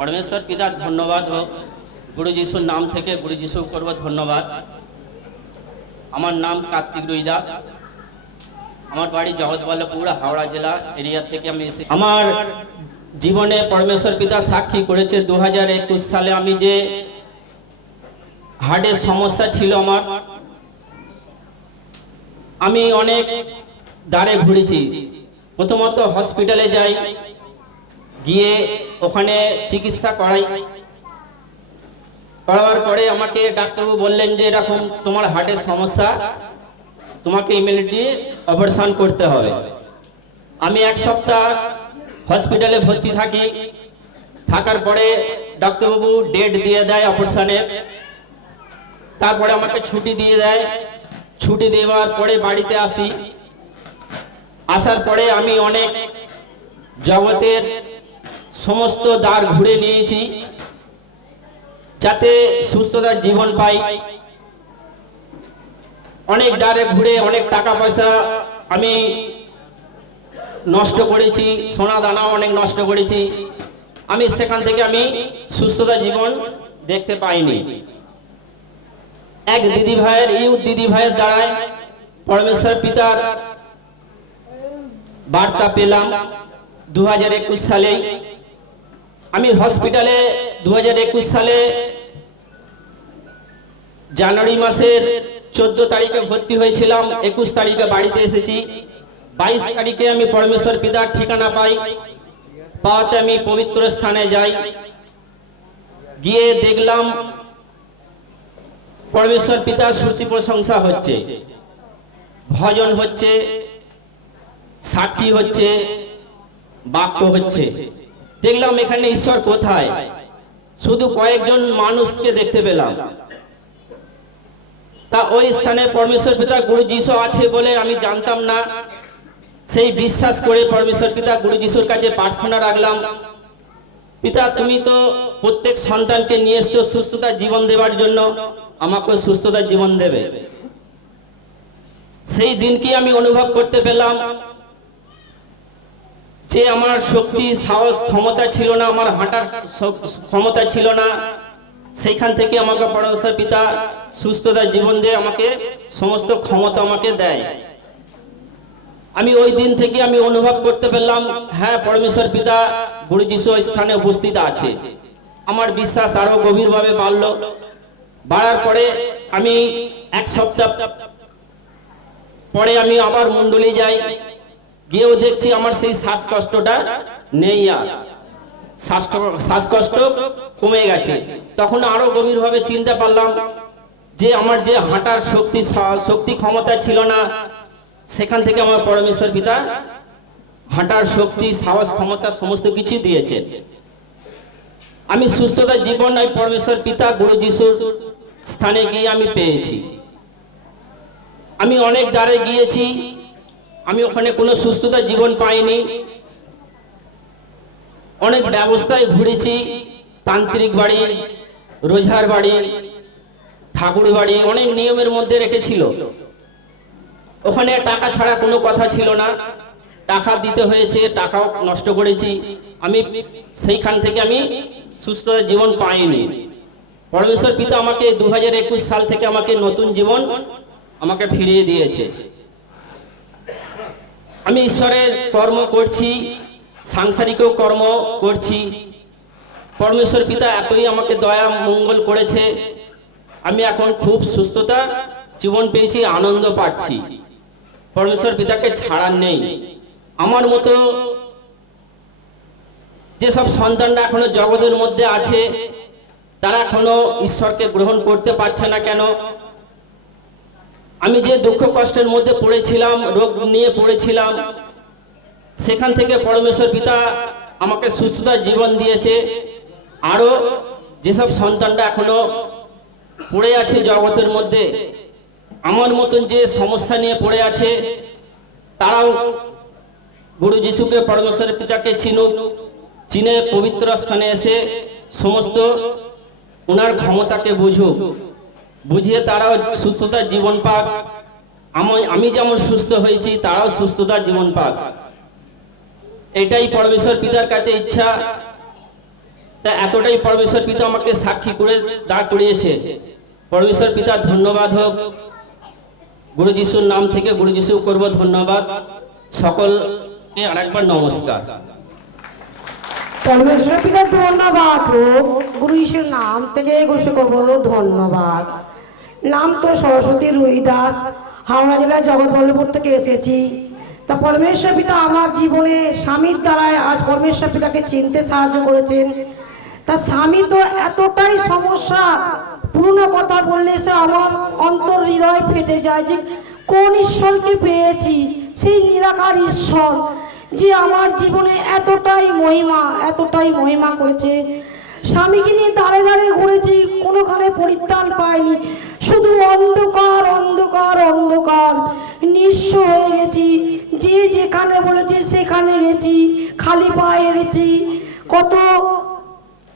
পরমেশ্বর পিতা, ধন্যবাদ হোক। গুরু যিশুর নাম থেকে গুরু যিশু করব, ধন্যবাদ। আমার নাম কার্তিক রুই দাস। আমার বাড়ি জগৎবল্লভপুর, হাওড়া জেলা এরিয়া থেকে আমি এসে আমার জীবনে পরমেশ্বর পিতা সাক্ষী করেছে দু হাজার একুশ সালে। আমি যে হার্টের সমস্যা ছিল আমার, আমি অনেক দ্বারে ঘুরেছি। প্রথমত হসপিটালে যাই। গিয়ে ওখানে চিকিৎসা করাই। করাবার পরে আমাকে ডাক্তারবাবু বললেন যে, এরকম তোমার হার্টের সমস্যা, তোমাকে ইমিডিয়েটলি অপারেশন করতে হবে। আমি এক সপ্তাহ হসপিটালে ভর্তি থাকি। থাকার পরে ডাক্তারবাবু ডেট দিয়ে দেয় অপারেশনের তারপরে আমাকে ছুটি দিয়ে দেয়। ছুটি দেওয়ার পরে বাড়িতে আসি। আসার পরে আমি অনেক জগতের সমস্ত দ্বার ঘুরে নিয়েছি, যাতে সুস্থতার জীবন পাই। অনেক দ্বারে ঘুরে অনেক টাকা পয়সা আমি নষ্ট করেছি, সোনা দানাও অনেক নষ্ট করেছি। আমি সেখান থেকে আমি সুস্থতা জীবন দেখতে পাইনি। এক দিদি ভাইয়ের, ইউথ দিদি ভাইয়ের দ্বারায় পরমেশ্বর পিতার বার্তা পেলাম। দু হাজার একুশ সালে আমি হসপিটালে দু হাজার একুশ সালে জানুয়ারি মাসের চোদ্দ তারিখে ভর্তি হয়েছিলাম। একুশ তারিখে বাড়িতে এসেছি। বাইশ তারিখে আমি পরমেশ্বর পিতার ঠিকানা পাই। পাওয়াতে আমি পবিত্র স্থানে যাই। গিয়ে দেখলাম পরমেশ্বর পিতার শ্রুতি প্রশংসা হচ্ছে। ভজন হচ্ছে, সাক্ষী হচ্ছে, বাক্য হচ্ছে। দেখলাম এখানে ঈশ্বর কোথায়? শুধু কয়েকজন মানুষকে দেখতে পেলাম। তা ওই স্থানে পরমেশ্বর পিতা গুরু যিশু আছে বলে আমি জানতাম না। সেই বিশ্বাস করে পরমেশ্বর পিতা গুরু যিশুর কাছে প্রার্থনা রাখলাম, পিতা, তুমি তো প্রত্যেক সন্তানকে নিয়ে এসছো সুস্থতার জীবন দেওয়ার জন্য আমাকে সুস্থতার জীবন দেবে। সেই দিনকে আমি অনুভব করতে পেলাম। যে আমার শক্তি, সাহস, ক্ষমতা ছিল না, আমার হাঁটার ক্ষমতা ছিল না, সেইখান থেকে আমাকে পরমেশ্বর পিতা সুস্থতার জীবন দিয়ে আমাকে সমস্ত ক্ষমতা আমাকে দেয়। আমি ওই দিন থেকে আমি অনুভব করতে পারলাম হ্যাঁ পরমেশ্বর পিতা গুরু যিশু ওই স্থানে উপস্থিত আছে। আমার বিশ্বাস আরও গভীরভাবে বাড়লো। বাড়ার পরে আমি এক সপ্তাহ পরে আমি আবার মন্ডলে যাই। গিয়েও দেখছি আমার সেই শ্বাসকষ্টটা নেই আর। শ্বাসকষ্ট কমে গেছে। তখন আরও গভীরভাবে চিনতে পারলাম যে আমার যে হাঁটার শক্তি শক্তি ক্ষমতা ছিল না, সেখান থেকে আমার পরমেশ্বর পিতা হাঁটার শক্তি, সাহস, ক্ষমতা সমস্ত কিছু দিয়েছে। আমি সুস্থতার জীবন ওই পরমেশ্বর পিতা গুরু যিশুর স্থানে গিয়ে আমি পেয়েছি। আমি অনেক দ্বারে গিয়েছি আমি ওখানে কোনো সুস্থতার জীবন পাইনি। অনেক ব্যবস্থায় ঘুরেছি, তান্ত্রিক বাড়ি রোজার বাড়ি, ঠাকুর বাড়ি, অনেক নিয়মের মধ্যে রেখেছিল। ওখানে টাকা ছাড়া কোনো কথা ছিল না। টাকা দিতে হয়েছে, টাকাও নষ্ট করেছি। আমি সেইখান থেকে আমি সুস্থতার জীবন পাইনি। পরমেশ্বর পিতা আমাকে দু হাজার একুশ সাল থেকে আমাকে নতুন জীবন আমাকে ফিরিয়ে দিয়েছে। আমি ঈশ্বরের কর্ম করছি, সাংসারিকও কর্ম করছি। পরমেশ্বর পিতা এতই আমাকে দয়া, মঙ্গল করেছে। আমি এখন খুব সুস্থতা, জীবন পেয়েছি, আনন্দ পাচ্ছি। পরমেশ্বর পিতাকে ছাড়ার নেই। আমার মতো যেসব সন্তানরা এখনও জগতের মধ্যে আছে, তারা এখনও ঈশ্বরকে গ্রহণ করতে পারছে না কেন? আমি যে দুঃখ কষ্টের মধ্যে পড়েছিলাম, রোগ নিয়ে পড়েছিলাম, সেখান থেকে পরমেশ্বর পিতা আমাকে সুস্থতার জীবন দিয়েছে। আরও যেসব সন্তানরা এখনও পড়ে আছে জগতের মধ্যে, আমার মতন যে সমস্যা নিয়ে পড়ে আছে, তারাও গুরু যিশুকে পরমেশ্বর পিতাকে চিনুক, চিনে পবিত্র স্থানে এসে সমস্ত ওনার ক্ষমতাকে বুঝুক। বুঝিয়ে তারাও সুস্থতার জীবন পাক। আমি যেমন সুস্থ হয়েছি, তারাও সুস্থতার জীবন পাক। এটাই পরমেশ্বর পিতার কাছে ইচ্ছা। তা এতটাই পরমেশ্বর পিতা আমাকে সাক্ষী করে দাঁড় করিয়েছে। পরমেশ্বর পিতা, ধন্যবাদ হোক। গুরু নাম থেকে গুরু করব ধন্যবাদ। সকলকে আরেকবার নমস্কার। পরমেশ্বর পিতা ধন্যবাদ হোক গুরু ঈশ্বর নাম থেকে ঘোষণা করব ধন্যবাদ। নাম তো সরস্বতী রুই দাস হাওড়া জেলার জগৎবল্লভপুর থেকে এসেছি। তা পরমেশ্বর পিতা আমার জীবনে স্বামীর দ্বারায় আজ পরমেশ্বর পিতাকে চিনতে সাহায্য করেছেন। তা স্বামী তো এতটাই সমস্যা, পুরনো কথা বললে সে আমার অন্তর হৃদয় ফেটে যায় যে কোন ঈশ্বরকে পেয়েছি, সেই নিরাকার ঈশ্বর। যে আমার জীবনে এতটাই মহিমা এতটাই মহিমা করেছে। স্বামীকে নিয়ে দাঁড়ে দাঁড়ে ঘুরেছি, কোনোখানে পরিত্রাণ পাইনি। শুধু অন্ধকার অন্ধকার অন্ধকার। নিঃস্ব হয়ে গেছি। যে যেখানে বলেছে সেখানে গেছি। খালি পায়ে গেছি। কত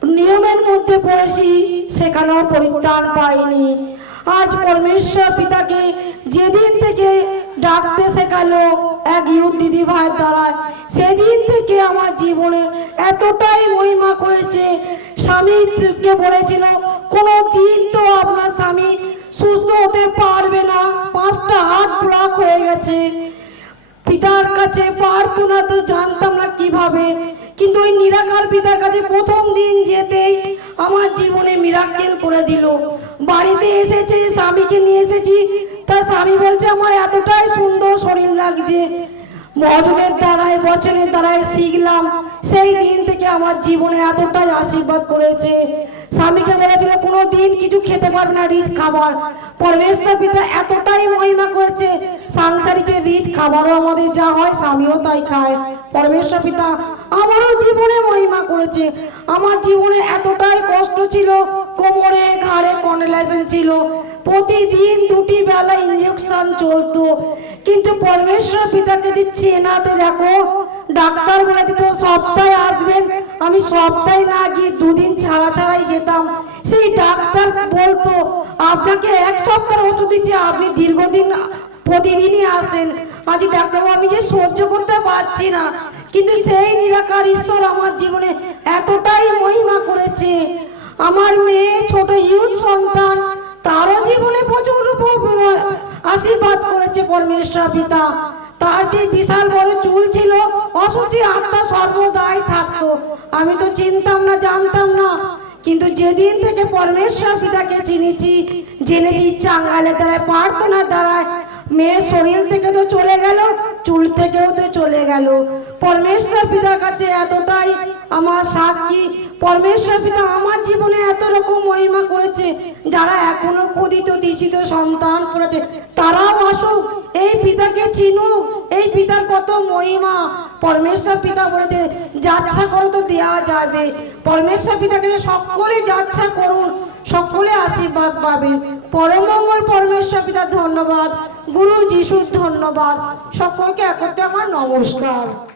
নিয়মের মধ্যে পড়েছি, সেখানেও পরিত্রাণ পাইনি। আজ পরমেশ্বর পিতাকে যেদিন থেকে ডাকতে শেখালো এক ইউথ দিদি ভাইয়ের দ্বারা সেদিন থেকে আমার জীবনে এতটাই মহিমা করেছে। স্বামীকে বলেছিল কোনো দিন তো আপনার স্বামী সুস্থ হতে পারবে না। পাঁচটা হাত ব্লক হয়ে গেছে। পিতার কাছে প্রার্থনা তো জানতাম না কীভাবে। কিন্তু ওই নিরাকার পিতার কাছে প্রথম দিন যেতেই আমার জীবনে মিরাক্কেল করে দিল। বাড়িতে এসেছে, স্বামীকে নিয়ে এসেছি। তা স্বামী বলছে, আমার এতটাই সুন্দর শরীর লাগছে। ভজনের দ্বারায়, বচনের দ্বারায় শিখলাম। সেই দিন থেকে আমার জীবনে এতটাই আশীর্বাদ করেছে। স্বামীকে বলেছিল কোনো দিন কিছু খেতে পারবে না রিচ খাবার। পরমেশ্বর পিতা এতটাই মহিমা করেছে সাংসারিকের রিচ খাবারও আমাদের যা হয়, স্বামীও তাই খায়। পরমেশ্বর পিতা আমারও জীবনে মহিমা করেছে। আমার জীবনে এতটাই কষ্ট ছিল, কোমরে, ঘাড়ে কন্ডেলাইজেশন ছিল। প্রতিদিন দুটি বেলা ইঞ্জেকশন চলতো। কিন্তু পরমেশ্বর পিতাকে যে চেনাতে দেখো, ডাক্তার বলে দিত, সপ্তাহে আসবেন, আমি সপ্তাহে না গিয়ে দুদিন ছাড়া ছাড়াই যেতাম। সেই ডাক্তার বলতো, আপনাকে এক সপ্তাহ ওষুধ দিচ্ছি, আপনি দীর্ঘদিন প্রতিদিনই আসেন। আজ ডাক্তারবাবু, আমি যে সহ্য করতে পারছি না। কিন্তু সেই নিরাকার ঈশ্বর আমার জীবনে এতটাই মহিমা করেছে। আমার মেয়ে, ছোট ইউথ সন্তান তারও জীবনে প্রচুর আশীর্বাদ করেছে পরমেশ্বর পিতা। তার যে বিশাল বড় চুল ছিল, অসুচি আত্মা সর্বদাই থাকতো। আমি তো চিনতাম না, জানতাম না। কিন্তু যেদিন থেকে পরমেশ্বর পিতাকে চিনেছি, জেনেছি, চাঙ্গালের দ্বারায়, প্রার্থনার দ্বারায় মেয়ের শরীর থেকে তো চলে গেল, চুল থেকেও তো চলে গেল। পরমেশ্বর পিতার কাছে এতটাই আমার সাক্ষী। পরমেশ্বর পিতা আমার জীবনে এত রকম মহিমা করেছে, যারা এখনও ক্ষুদিত দিশিত সন্তান করেছে, তারাও আসুক, এই পিতাকে চিনুক, এই পিতার কত মহিমা। পরমেশ্বর পিতা বলেছে, যাচ্ছা করো তো দেওয়া যাবে। পরমেশ্বর পিতাকে সকলে যাচ্ছা করুন সকলে আশীর্বাদ পাবেন পরমঙ্গল পরমেশ্বর পিতার ধন্যবাদ। গুরু যিশুর ধন্যবাদ। সকলকে একত্রে আমার নমস্কার।